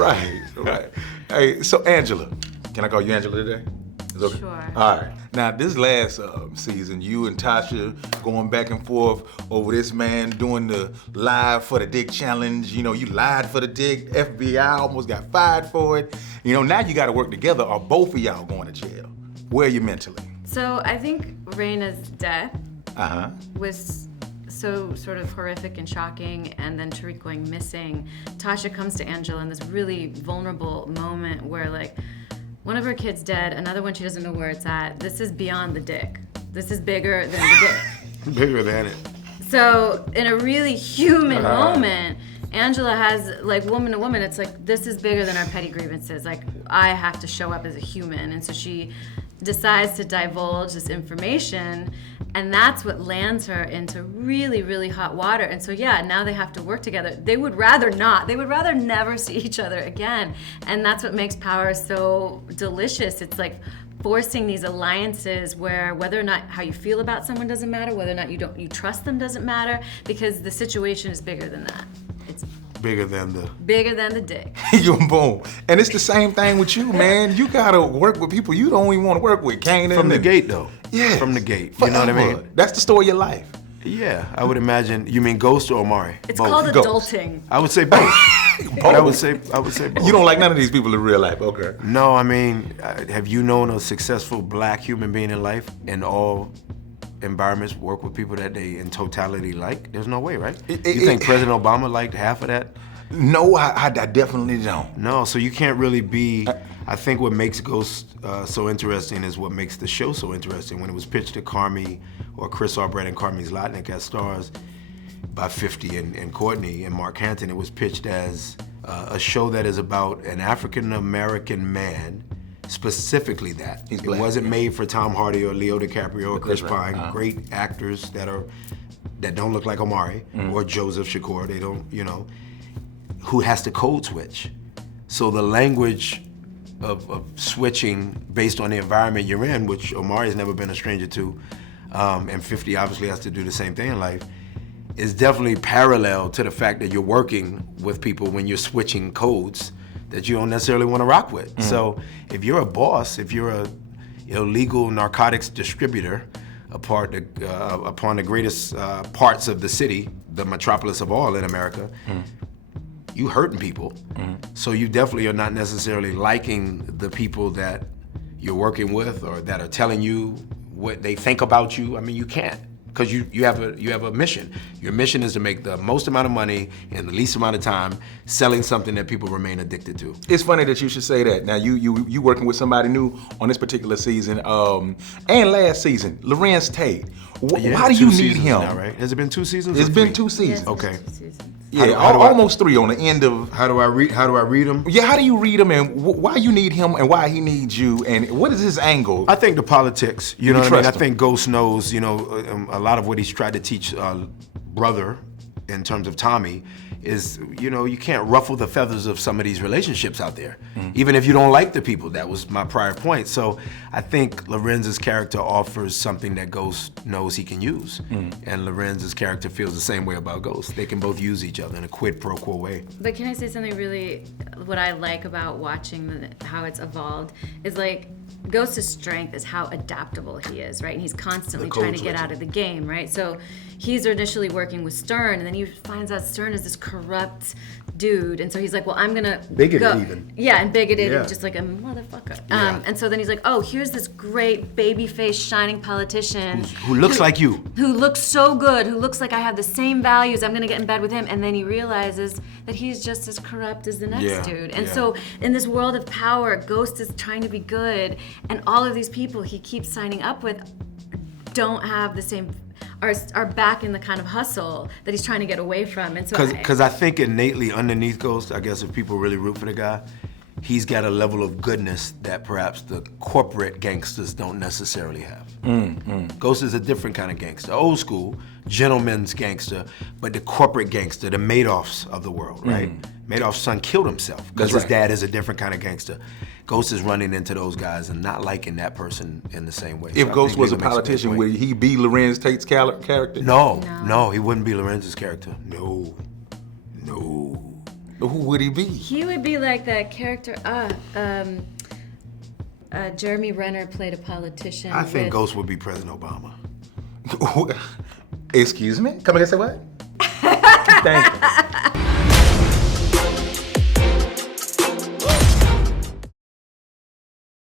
Right. Hey, so Angela, can I call you Angela today? Is okay? Sure. All right. Now, this last season, you and Tasha going back and forth over this man doing the live for the dick challenge. You know, you lied for the dick. FBI almost got fired for it. You know, now you got to work together or both of y'all going to jail. Where are you mentally? So I think Raina's death Uh-huh. was so sort of horrific and shocking, and then Tariq going missing. Tasha comes to Angela in this really vulnerable moment where, like, one of her kids dead, another one she doesn't know where it's at. This is beyond the dick. This is bigger than the dick. Bigger than it. So in a really human moment, Angela has, like, woman to woman, it's like, this is bigger than our petty grievances. Like, I have to show up as a human. And so she decides to divulge this information, and that's what lands her into really, really hot water. And so, yeah, now they have to work together. They would rather not. They would rather never see each other again. And that's what makes power so delicious. It's like forcing these alliances where whether or not how you feel about someone doesn't matter, whether or not you trust them doesn't matter, because the situation is bigger than that. It's Bigger than the dick. You boom. And it's the same thing with you, man. You gotta work with people you don't even want to work with. Kanan. From the gate, though. Yeah. From the gate. Forever. You know what I mean? That's the story of your life. Yeah, I would imagine. You mean Ghost or Omari? It's Both. called Ghost. adulting. I would say both. But I would say both. You don't like none of these people in real life, okay? No, I mean, have you known a successful black human being in life in all environments work with people that they in totality like? There's no way, right? You think President Obama liked half of that? No, I definitely don't. No, so you can't really be. I think what makes Ghost so interesting is what makes the show so interesting. When it was pitched to Carmi or Chris Arbret and Carmi Zlotnick as stars by 50 and Courtney and Mark Hanton, it was pitched as a show that is about an African American man, specifically that. He's it black, wasn't made for Tom Hardy or Leo DiCaprio or Chris right. Pine, great actors that don't look like Omari or Joseph Shakur. They don't, who has to code switch. So the language of switching based on the environment you're in, which Omari's never been a stranger to, and 50 obviously has to do the same thing in life, is definitely parallel to the fact that you're working with people when you're switching codes that you don't necessarily want to rock with. So if you're a boss, if you're a illegal narcotics distributor upon the greatest parts of the city, the metropolis of all in America, you hurting people. So you definitely are not necessarily liking the people that you're working with or that are telling you what they think about you. I mean, you can't, because you have a mission. Your mission is to make the most amount of money in the least amount of time selling something that people remain addicted to. It's funny that you should say that. Now you working with somebody new on this particular season, and last season, Lorenz Tate. Why do you need him? Now, right? Has it been 2 seasons? It's or been 3? 2 seasons. Okay. Yeah, How do almost 3 on the end of. How do I read them? Yeah, how do you read him, and why you need him, and why he needs you, and what is his angle? I think the politics. You know what I mean? trust I think Ghost knows. A lot of what he's tried to teach brother in terms of Tommy is, you can't ruffle the feathers of some of these relationships out there, even if you don't like the people. That was my prior point. So I think Lorenz's character offers something that Ghost knows he can use, and Lorenz's character feels the same way about Ghost. They can both use each other in a quid pro quo way. But can I say something really, what I like about watching how it's evolved is, like, Ghost's strength is how adaptable he is, right? And he's constantly trying to get out of the game, right? So he's initially working with Stern, and then he finds out Stern is this corrupt dude, and so he's like, well, I'm gonna Bigoted go. even. Yeah, and bigoted, Yeah. and just like a motherfucker. Yeah. And so then he's like, oh, here's this great baby-faced, shining politician Who looks like you. who looks so good, who looks like I have the same values, I'm gonna get in bed with him, and then he realizes that he's just as corrupt as the next dude. And so in this world of power, Ghost is trying to be good, and all of these people he keeps signing up with don't have the same, are back in the kind of hustle that he's trying to get away from. And so Because I think innately underneath Ghost, I guess if people really root for the guy, he's got a level of goodness that perhaps the corporate gangsters don't necessarily have. Ghost is a different kind of gangster, old school, gentleman's gangster, but the corporate gangster, the Madoffs of the world, right? Madoff's son killed himself because his dad is a different kind of gangster. Ghost is running into those guys and not liking that person in the same way. If So I Ghost think was a Leo makes politician, good would point. he be Lorenz Tate's character? No, he wouldn't be Lorenz's character. No. Who would he be? He would be like that character. Jeremy Renner played a politician. I think Ghost would be President Obama. Excuse me? Come again, say what? Thank you.